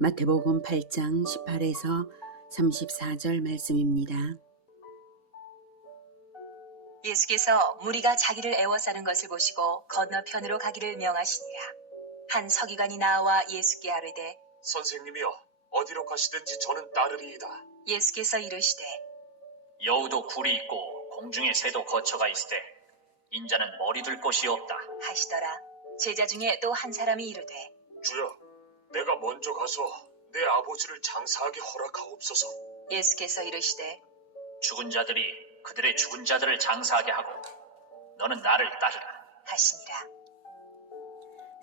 마태복음 8장 18에서 34절 말씀입니다. 예수께서 무리가 자기를 애워싸는 것을 보시고 건너편으로 가기를 명하시니라. 한 서기관이 나와 예수께 아뢰되 선생님이여, 어디로 가시든지 저는 따르리이다. 예수께서 이르시되 여우도 굴이 있고 공중의 새도 거처가 있으되 인자는 머리 둘 곳이 없다 하시더라. 제자 중에 또 한 사람이 이르되 주여, 내가 먼저 가서 내 아버지를 장사하게 허락하옵소서. 예수께서 이르시되 죽은 자들이 그들의 죽은 자들을 장사하게 하고 너는 나를 따르라 하시니라.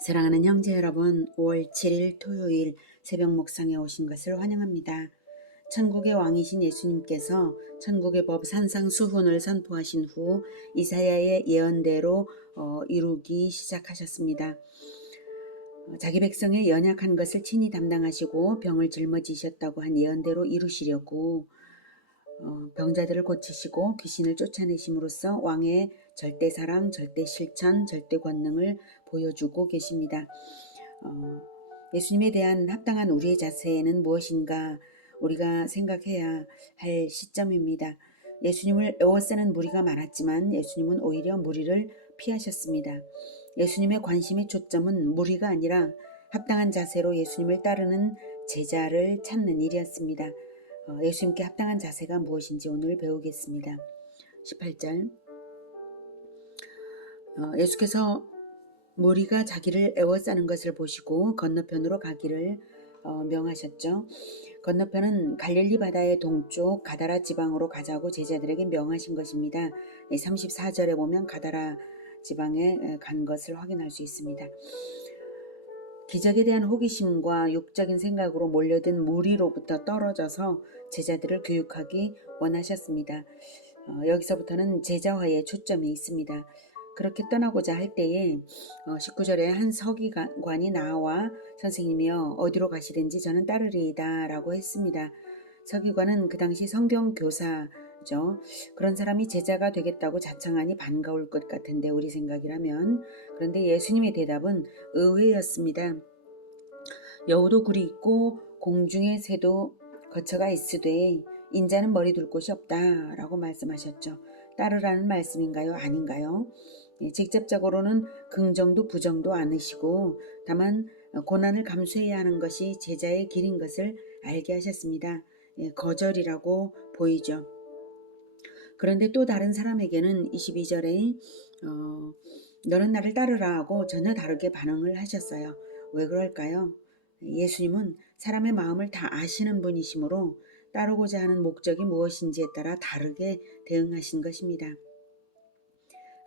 사랑하는 형제 여러분, 5월 7일 토요일 새벽 목상에 오신 것을 환영합니다. 천국의 왕이신 예수님께서 천국의 법 산상수훈을 선포하신 후 이사야의 예언대로 이루기 시작하셨습니다. 자기 백성의 연약한 것을 친히 담당하시고 병을 짊어지셨다고 한 예언대로 이루시려고 병자들을 고치시고 귀신을 쫓아내심으로써 왕의 절대 사랑, 절대 실천, 절대 권능을 보여주고 계십니다. 예수님에 대한 합당한 우리의 자세는 무엇인가 우리가 생각해야 할 시점입니다. 예수님을 애워싸는 무리가 많았지만 예수님은 오히려 무리를 피하셨습니다. 예수님의 관심의 초점은 무리가 아니라 합당한 자세로 예수님을 따르는 제자를 찾는 일이었습니다. 예수님께 합당한 자세가 무엇인지 오늘 배우겠습니다. 18절 예수께서 무리가 자기를 애워싸는 것을 보시고 건너편으로 가기를 명하셨죠. 건너편은 갈릴리 바다의 동쪽 가다라 지방으로 가자고 제자들에게 명하신 것입니다. 34절에 보면 가다라 지방에 간 것을 확인할 수 있습니다. 기적에 대한 호기심과 육적인 생각으로 몰려든 무리로부터 떨어져서 제자들을 교육하기 원하셨습니다. 여기서부터는 제자화에 초점이 있습니다. 그렇게 떠나고자 할 때에 19절에 한 서기관이 나와 선생님이여 어디로 가시든지 저는 따르리이다 라고 했습니다. 서기관은 그 당시 성경교사죠. 그런 사람이 제자가 되겠다고 자청하니 반가울 것 같은데 우리 생각이라면. 그런데 예수님의 대답은 의외였습니다. 여우도 굴이 있고 공중의 새도 거처가 있으되 인자는 머리 둘 곳이 없다 라고 말씀하셨죠. 따르라는 말씀인가요? 아닌가요? 직접적으로는 긍정도 부정도 않으시고 다만 고난을 감수해야 하는 것이 제자의 길인 것을 알게 하셨습니다. 거절이라고 보이죠. 그런데 또 다른 사람에게는 22절에 너는 나를 따르라 하고 전혀 다르게 반응을 하셨어요. 왜 그럴까요? 예수님은 사람의 마음을 다 아시는 분이시므로 따르고자 하는 목적이 무엇인지에 따라 다르게 대응하신 것입니다.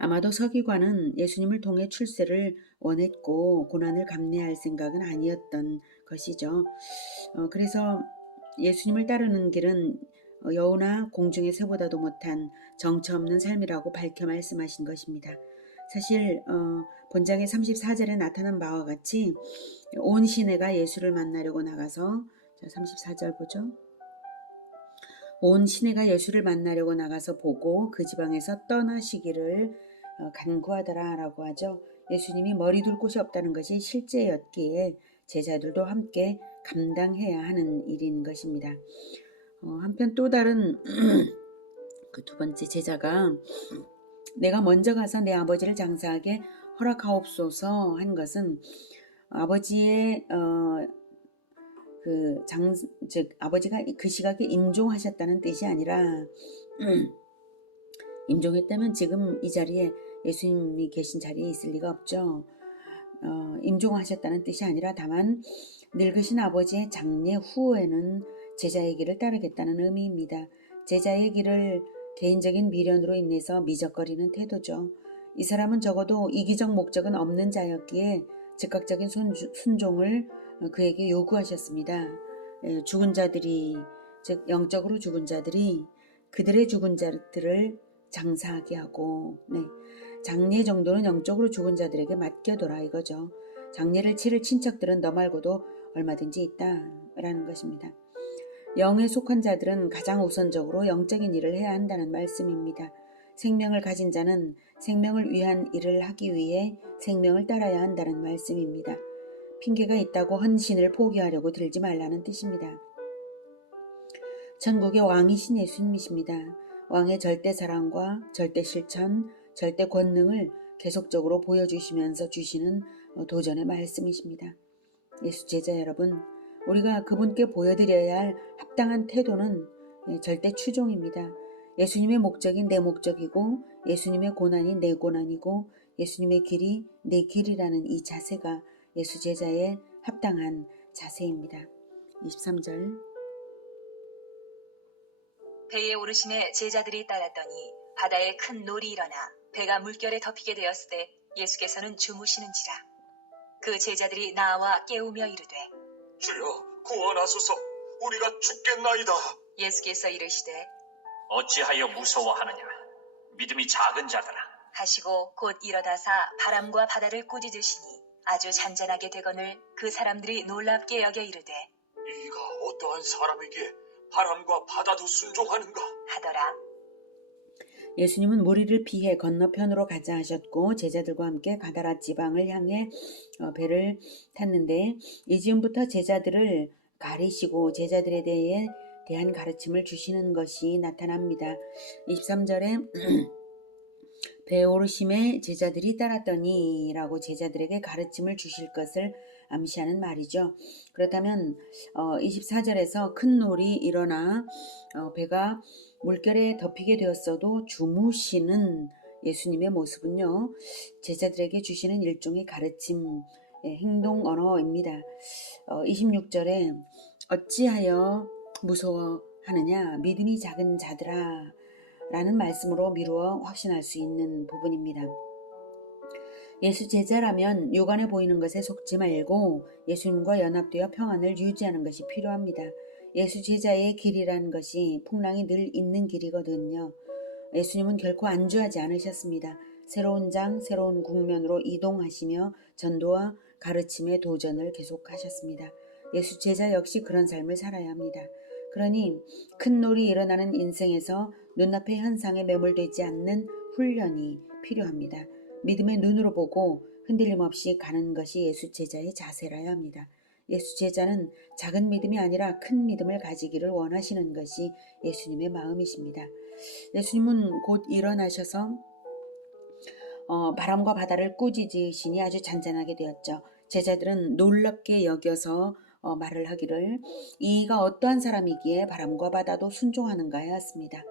아마도 서기관은 예수님을 통해 출세를 원했고 고난을 감내할 생각은 아니었던 것이죠. 그래서 예수님을 따르는 길은 여우나 공중의 새보다도 못한 정처 없는 삶이라고 밝혀 말씀하신 것입니다. 사실 본장의 34절에 나타난 바와 같이 온 시내가 예수를 만나려고 나가서 34절 보죠. 온 시내가 예수를 만나려고 나가서 보고 그 지방에서 떠나시기를 간구하더라 라고 하죠. 예수님이 머리 둘 곳이 없다는 것이 실제였기에 제자들도 함께 감당해야 하는 일인 것입니다. 한편 또 다른 그 두 번째 제자가 내가 먼저 가서 내 아버지를 장사하게 허락하옵소서 한 것은 아버지의 즉 아버지가 그 시각에 임종하셨다는 뜻이 아니라 임종했다면 지금 이 자리에 예수님이 계신 자리에 있을 리가 없죠. 임종하셨다는 뜻이 아니라 다만 늙으신 아버지의 장례 후에는 제자의 길을 따르겠다는 의미입니다. 제자의 길을 개인적인 미련으로 인해서 미적거리는 태도죠. 이 사람은 적어도 이기적 목적은 없는 자였기에 즉각적인 순종을 그에게 요구하셨습니다. 죽은 자들이 즉 영적으로 죽은 자들이 그들의 죽은 자들을 장사하게 하고 장례 정도는 영적으로 죽은 자들에게 맡겨둬라 이거죠. 장례를 치를 친척들은 너 말고도 얼마든지 있다라는 것입니다. 영에 속한 자들은 가장 우선적으로 영적인 일을 해야 한다는 말씀입니다. 생명을 가진 자는 생명을 위한 일을 하기 위해 생명을 따라야 한다는 말씀입니다. 핑계가 있다고 헌신을 포기하려고 들지 말라는 뜻입니다. 천국의 왕이신 예수님이십니다. 왕의 절대 사랑과 절대 실천, 절대 권능을 계속적으로 보여주시면서 주시는 도전의 말씀이십니다. 예수 제자 여러분, 우리가 그분께 보여드려야 할 합당한 태도는 절대 추종입니다. 예수님의 목적이 내 목적이고 예수님의 고난이 내 고난이고 예수님의 길이 내 길이라는 이 자세가 예수 제자의 합당한 자세입니다. 23절. 배에 오르심에 제자들이 따랐더니 바다에 큰 놀이 일어나 배가 물결에 덮이게 되었을 때 예수께서는 주무시는지라. 그 제자들이 나와 깨우며 이르되 주여 구원하소서 우리가 죽겠나이다. 예수께서 이르시되 어찌하여 무서워하느냐? 믿음이 작은 자들아. 하시고 곧 일어나사 바람과 바다를 꾸짖으시니 아주 잔잔하게 되거늘 그 사람들이 놀랍게 여겨 이르되 이가 어떠한 사람이기에 바람과 바다도 순종하는가? 하더라. 예수님은 무리를 피해 건너편으로 가자 하셨고 제자들과 함께 가다라 지방을 향해 배를 탔는데 이 즈음부터 제자들을 가리시고 제자들에 대한 가르침을 주시는 것이 나타납니다. 23절에 배에 오르심에 제자들이 따랐더니 라고 제자들에게 가르침을 주실 것을 암시하는 말이죠. 그렇다면 24절에서 큰 놀이 일어나 배가 물결에 덮이게 되었어도 주무시는 예수님의 모습은요, 제자들에게 주시는 일종의 가르침, 행동 언어입니다. 26절에 어찌하여 무서워하느냐 믿음이 작은 자들아 라는 말씀으로 미루어 확신할 수 있는 부분입니다. 예수 제자라면 육안에 보이는 것에 속지 말고 예수님과 연합되어 평안을 유지하는 것이 필요합니다. 예수 제자의 길이라는 것이 풍랑이 늘 있는 길이거든요. 예수님은 결코 안주하지 않으셨습니다. 새로운 장, 새로운 국면으로 이동하시며 전도와 가르침의 도전을 계속하셨습니다. 예수 제자 역시 그런 삶을 살아야 합니다. 그러니 큰 놀이 일어나는 인생에서 눈앞의 현상에 매몰되지 않는 훈련이 필요합니다. 믿음의 눈으로 보고 흔들림 없이 가는 것이 예수 제자의 자세라야 합니다. 예수 제자는 작은 믿음이 아니라 큰 믿음을 가지기를 원하시는 것이 예수님의 마음이십니다. 예수님은 곧 일어나셔서 바람과 바다를 꾸짖으시니 아주 잔잔하게 되었죠. 제자들은 놀랍게 여겨서 말을 하기를 이가 어떠한 사람이기에 바람과 바다도 순종하는가 하였습니다.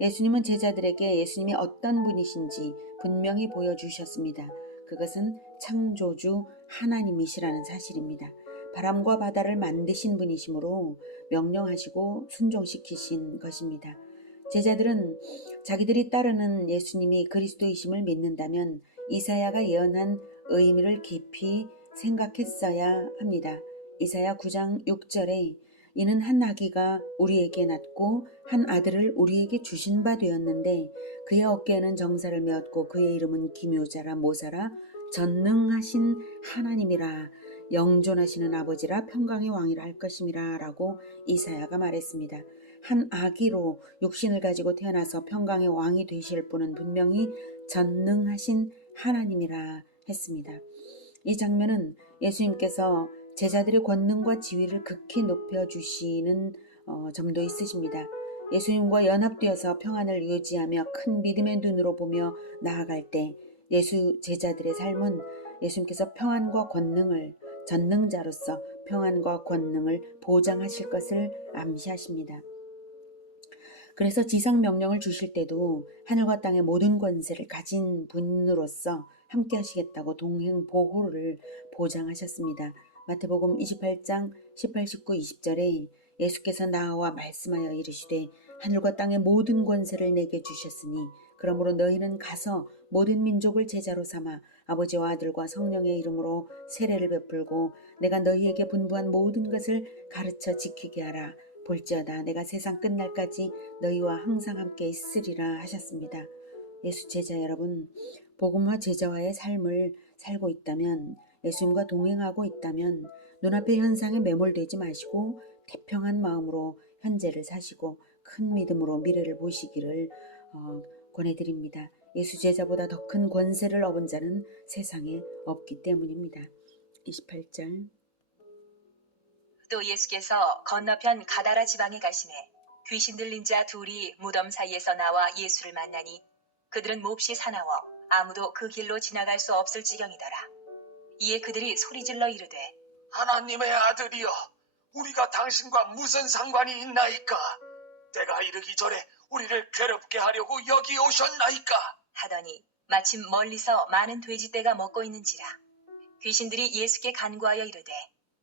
예수님은 제자들에게 예수님이 어떤 분이신지 분명히 보여주셨습니다. 그것은 창조주 하나님이시라는 사실입니다. 바람과 바다를 만드신 분이시므로 명령하시고 순종시키신 것입니다. 제자들은 자기들이 따르는 예수님이 그리스도이심을 믿는다면 이사야가 예언한 의미를 깊이 생각했어야 합니다. 이사야 9장 6절에 이는 한 아기가 우리에게 낳고 한 아들을 우리에게 주신 바 되었는데 그의 어깨에는 정사를 메었고 그의 이름은 기묘자라 모사라 전능하신 하나님이라 영존하시는 아버지라 평강의 왕이라 할 것임이라 라고 이사야가 말했습니다. 한 아기로 육신을 가지고 태어나서 평강의 왕이 되실 분은 분명히 전능하신 하나님이라 했습니다. 이 장면은 예수님께서 제자들의 권능과 지위를 극히 높여주시는 점도 있으십니다. 예수님과 연합되어서 평안을 유지하며 큰 믿음의 눈으로 보며 나아갈 때 예수 제자들의 삶은 예수님께서 평안과 권능을 전능자로서 평안과 권능을 보장하실 것을 암시하십니다. 그래서 지상 명령을 주실 때도 하늘과 땅의 모든 권세를 가진 분으로서 함께 하시겠다고 동행 보호를 보장하셨습니다. 마태복음 28장 18, 19, 20절에 예수께서 나와 말씀하여 이르시되 하늘과 땅의 모든 권세를 내게 주셨으니 그러므로 너희는 가서 모든 민족을 제자로 삼아 아버지와 아들과 성령의 이름으로 세례를 베풀고 내가 너희에게 분부한 모든 것을 가르쳐 지키게 하라. 볼지어다 내가 세상 끝날까지 너희와 항상 함께 있으리라 하셨습니다. 예수 제자 여러분, 복음화 제자와의 삶을 살고 있다면 예수님과 동행하고 있다면 눈앞의 현상에 매몰되지 마시고 태평한 마음으로 현재를 사시고 큰 믿음으로 미래를 보시기를 권해드립니다. 예수 제자보다 더 큰 권세를 얻은 자는 세상에 없기 때문입니다. 28절. 또 예수께서 건너편 가다라 지방에 가시매 귀신 들린 자 둘이 무덤 사이에서 나와 예수를 만나니 그들은 몹시 사나워 아무도 그 길로 지나갈 수 없을 지경이더라. 이에 그들이 소리질러 이르되 하나님의 아들이여, 우리가 당신과 무슨 상관이 있나이까? 때가 이르기 전에 우리를 괴롭게 하려고 여기 오셨나이까? 하더니 마침 멀리서 많은 돼지떼가 먹고 있는지라. 귀신들이 예수께 간구하여 이르되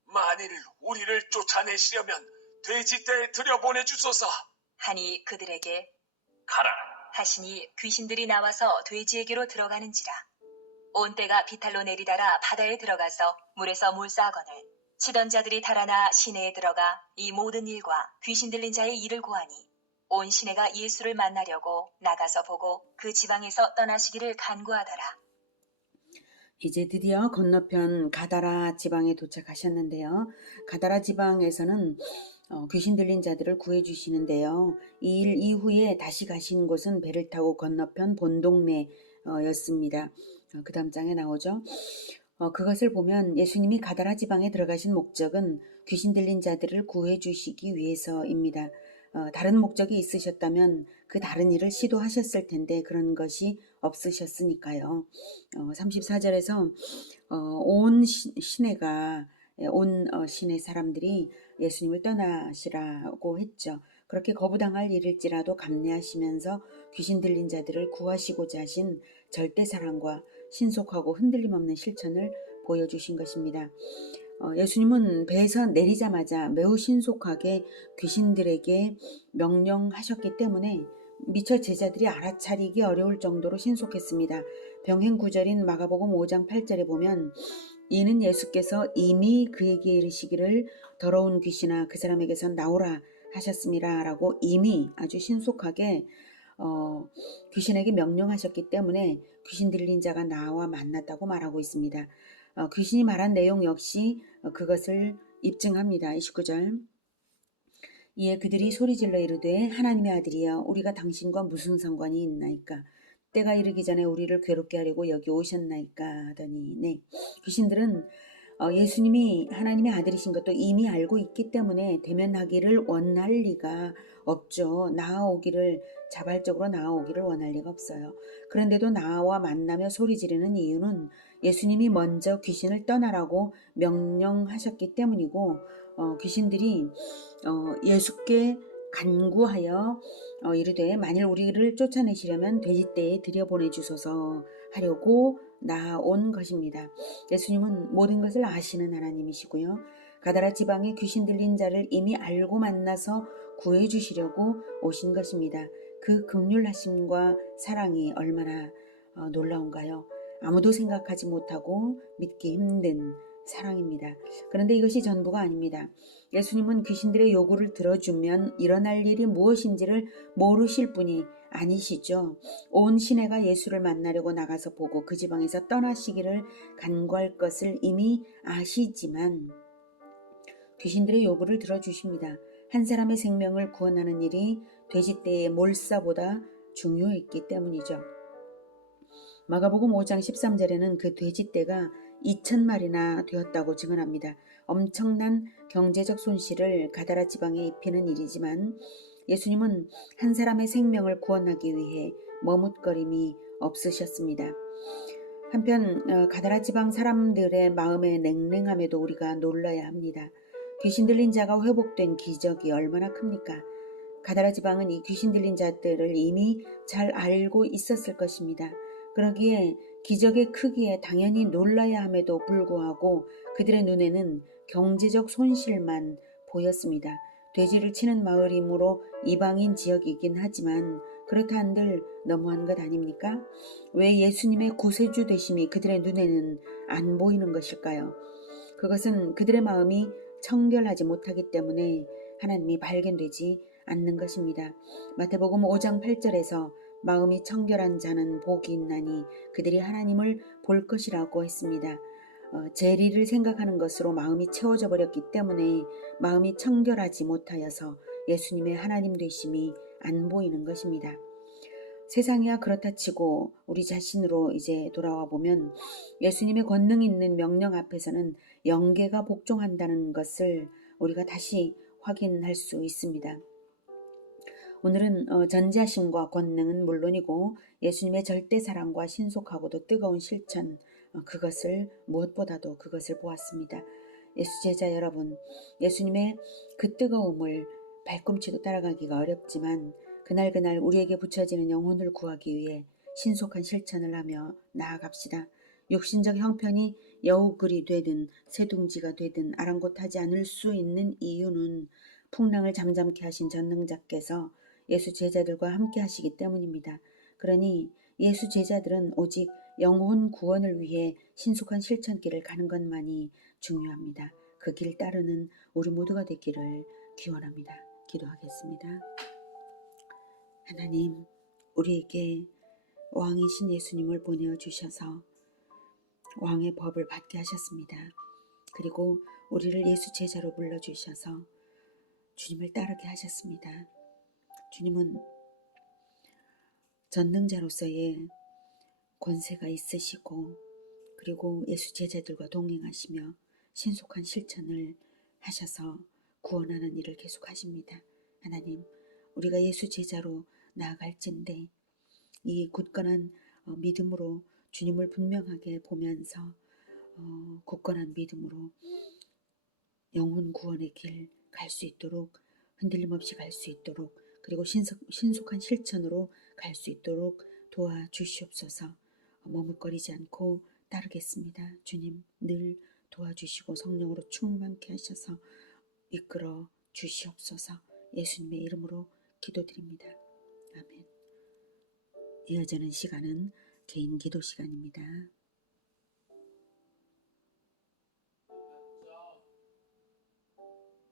만일 우리를 쫓아내시려면 돼지떼에 들여보내주소서. 하니 그들에게 가라. 하시니 귀신들이 나와서 돼지에게로 들어가는지라. 온 때가 비탈로 내리다라 바다에 들어가서 물에서 몰사하거늘 치던 자들이 달아나 시내에 들어가 이 모든 일과 귀신 들린 자의 일을 고하니 온 시내가 예수를 만나려고 나가서 보고 그 지방에서 떠나시기를 간구하더라. 이제 드디어 건너편 가다라 지방에 도착하셨는데요. 가다라 지방에서는 귀신 들린 자들을 구해주시는데요. 이 일 이후에 다시 가신 곳은 배를 타고 건너편 본동네였습니다. 그 다음 장에 나오죠. 그것을 보면 예수님이 가다라 지방에 들어가신 목적은 귀신 들린 자들을 구해주시기 위해서입니다. 다른 목적이 있으셨다면 그 다른 일을 시도하셨을 텐데 그런 것이 없으셨으니까요. 34절에서 온 시내가 온 시내 사람들이 예수님을 떠나시라고 했죠. 그렇게 거부당할 일일지라도 감내하시면서 귀신 들린 자들을 구하시고자 하신 절대 사랑과 신속하고 흔들림 없는 실천을 보여주신 것입니다. 예수님은 배에서 내리자마자 매우 신속하게 귀신들에게 명령하셨기 때문에 미처 제자들이 알아차리기 어려울 정도로 신속했습니다. 병행 구절인 마가복음 5장 8절에 보면 이는 예수께서 이미 그에게 이르시기를 더러운 귀신아 그 사람에게서 나오라 하셨습니다 라고 이미 아주 신속하게 귀신에게 명령하셨기 때문에 귀신 들린 자가 나와 만났다고 말하고 있습니다. 귀신이 말한 내용 역시 그것을 입증합니다. 29절. 이에 그들이 소리질러 이르되 하나님의 아들이여 우리가 당신과 무슨 상관이 있나이까? 때가 이르기 전에 우리를 괴롭게 하려고 여기 오셨나이까? 하더니 네, 귀신들은 예수님이 하나님의 아들이신 것도 이미 알고 있기 때문에 대면하기를 원할 리가 없죠. 자발적으로 나아오기를 원할 리가 없어요. 그런데도 나와 만나며 소리 지르는 이유는 예수님이 먼저 귀신을 떠나라고 명령하셨기 때문이고 귀신들이 예수께 간구하여 이르되 만일 우리를 쫓아내시려면 돼지떼에 들여보내주소서 하려고 나온 것입니다. 예수님은 모든 것을 아시는 하나님이시고요. 가다라 지방에 귀신 들린 자를 이미 알고 만나서 구해주시려고 오신 것입니다. 그 긍휼하심과 사랑이 얼마나 놀라운가요? 아무도 생각하지 못하고 믿기 힘든 사랑입니다. 그런데 이것이 전부가 아닙니다. 예수님은 귀신들의 요구를 들어주면 일어날 일이 무엇인지를 모르실 분이 아니시죠. 온 시내가 예수를 만나려고 나가서 보고 그 지방에서 떠나시기를 간구할 것을 이미 아시지만 귀신들의 요구를 들어주십니다. 한 사람의 생명을 구원하는 일이 돼지떼의 몰사보다 중요했기 때문이죠. 마가복음 5장 13절에는 그 돼지떼가 2,000마리나 되었다고 증언합니다. 엄청난 경제적 손실을 가다라 지방에 입히는 일이지만 예수님은 한 사람의 생명을 구원하기 위해 머뭇거림이 없으셨습니다. 한편 가다라 지방 사람들의 마음의 냉랭함에도 우리가 놀라야 합니다. 귀신 들린 자가 회복된 기적이 얼마나 큽니까? 가다라 지방은 이 귀신 들린 자들을 이미 잘 알고 있었을 것입니다. 그러기에 기적의 크기에 당연히 놀라야 함에도 불구하고 그들의 눈에는 경제적 손실만 보였습니다. 돼지를 치는 마을이므로 이방인 지역이긴 하지만 그렇다 한들 너무한 것 아닙니까? 왜 예수님의 구세주 되심이 그들의 눈에는 안 보이는 것일까요? 그것은 그들의 마음이 청결하지 못하기 때문에 하나님이 발견되지 않는 것입니다. 마태복음 5장 8절에서 마음이 청결한 자는 복이 있나니 그들이 하나님을 볼 것이라고 했습니다. 재리를 생각하는 것으로 마음이 채워져 버렸기 때문에 마음이 청결하지 못하여서 예수님의 하나님 되심이 안 보이는 것입니다. 세상이야 그렇다 치고 우리 자신으로 이제 돌아와 보면 예수님의 권능 있는 명령 앞에서는 영계가 복종한다는 것을 우리가 다시 확인할 수 있습니다. 오늘은 전지하심과 권능은 물론이고 예수님의 절대 사랑과 신속하고도 뜨거운 실천, 그것을 무엇보다도 그것을 보았습니다. 예수 제자 여러분, 예수님의 그 뜨거움을 발꿈치도 따라가기가 어렵지만 그날 우리에게 붙여지는 영혼을 구하기 위해 신속한 실천을 하며 나아갑시다. 육신적 형편이 여우글이 되든 새둥지가 되든 아랑곳하지 않을 수 있는 이유는 풍랑을 잠잠케 하신 전능자께서 예수 제자들과 함께 하시기 때문입니다. 그러니 예수 제자들은 오직 영혼 구원을 위해 신속한 실천길을 가는 것만이 중요합니다. 그 길 따르는 우리 모두가 되기를 기원합니다. 기도하겠습니다. 하나님, 우리에게 왕이신 예수님을 보내어 주셔서 왕의 법을 받게 하셨습니다. 그리고 우리를 예수 제자로 불러주셔서 주님을 따르게 하셨습니다. 주님은 전능자로서의 권세가 있으시고 그리고 예수 제자들과 동행하시며 신속한 실천을 하셔서 구원하는 일을 계속하십니다. 하나님, 우리가 예수 제자로 나아갈진대 이 굳건한 믿음으로 주님을 분명하게 보면서 굳건한 믿음으로 영혼 구원의 길 갈 수 있도록 흔들림 없이 갈 수 있도록 그리고 신속한 실천으로 갈 수 있도록 도와주시옵소서. 머뭇거리지 않고 따르겠습니다. 주님 늘 도와주시고 성령으로 충만케 하셔서 이끌어 주시옵소서. 예수님의 이름으로 기도드립니다. 아멘. 이어지는 시간은 개인 기도 시간입니다.